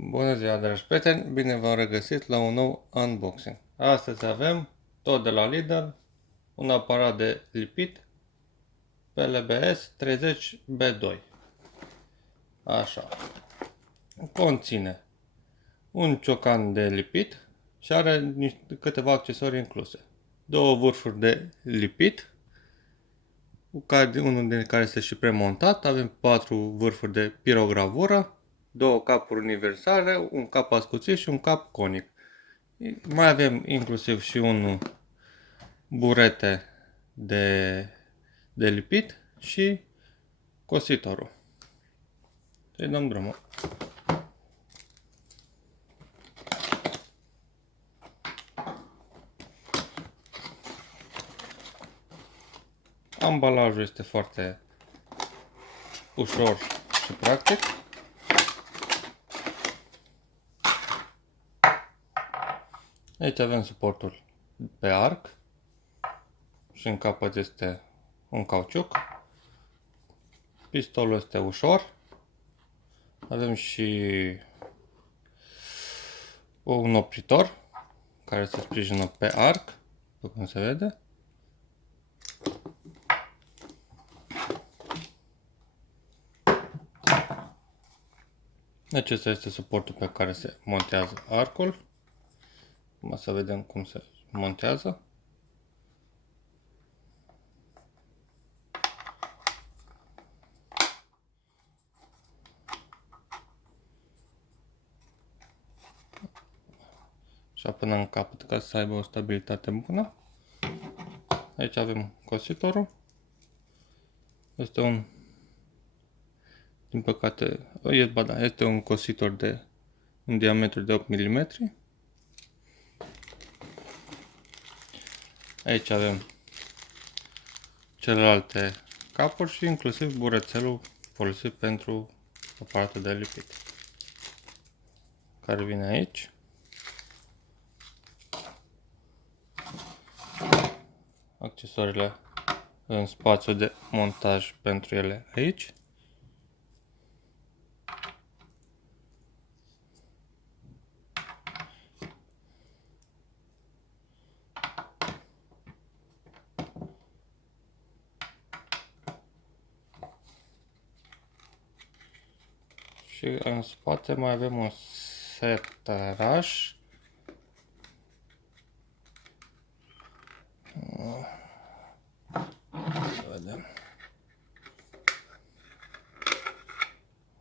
Bună ziua, dragi prieteni! Bine v-am regăsit la un nou unboxing. Astăzi avem, tot de la Lidl, un aparat de lipit PLBS 30B2. Așa. Conține un ciocan de lipit și are câteva accesorii incluse. Două vârfuri de lipit, unul din care este și premontat. Avem 4 vârfuri de pirogravură, două capuri universale, un cap ascuțit și un cap conic. Mai avem inclusiv și un burete de lipit și cositorul. Să-i dăm drumul. Ambalajul este foarte ușor și practic. Aici avem suportul pe arc și în capăt este un cauciuc. Pistolul este ușor. Avem și un opritor care se sprijină pe arc, după cum se vede. Acesta este suportul pe care se montează arcul. Acum să vedem cum se montează. Și până în capăt, ca să aibă o stabilitate bună. Aici avem cositorul. Este un, din păcate, este un cositor de un diametru de 8 mm. Aici avem celelalte capuri și inclusiv burețelul folosit pentru aparatul de lipit, care vine aici. Accesoriile în spațiu de montaj pentru ele aici. Și în spate mai avem un setăraș. Să vedem.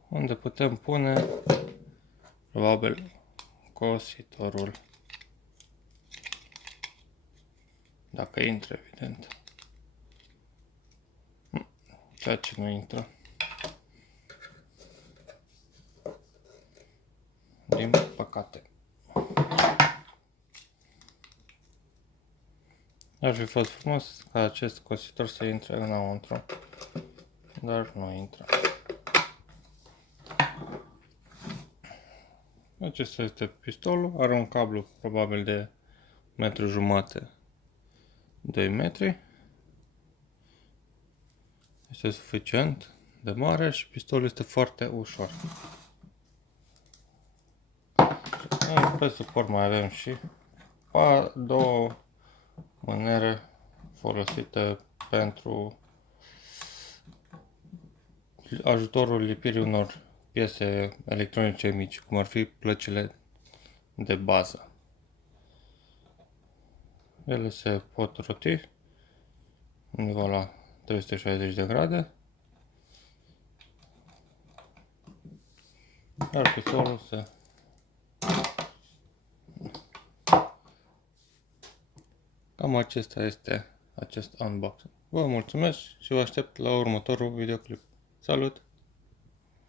Unde putem pune probabil cositorul. Dacă intră, evident. Ceea ce nu intră. Din păcate. Ar fi fost frumos ca acest cositor să intre înăuntru, dar nu intră. Acesta este pistolul, are un cablu probabil de 1,5 m, 2 metri. Este suficient de mare și pistolul este foarte ușor. Pe suport mai avem și două mânere folosite pentru ajutorul lipirii unor piese electronice mici, cum ar fi plăcile de bază. Ele se pot roti undeva la 360 de grade, iar pistolul se Cam acesta este acest unboxing. Vă mulțumesc și vă aștept la următorul videoclip. Salut!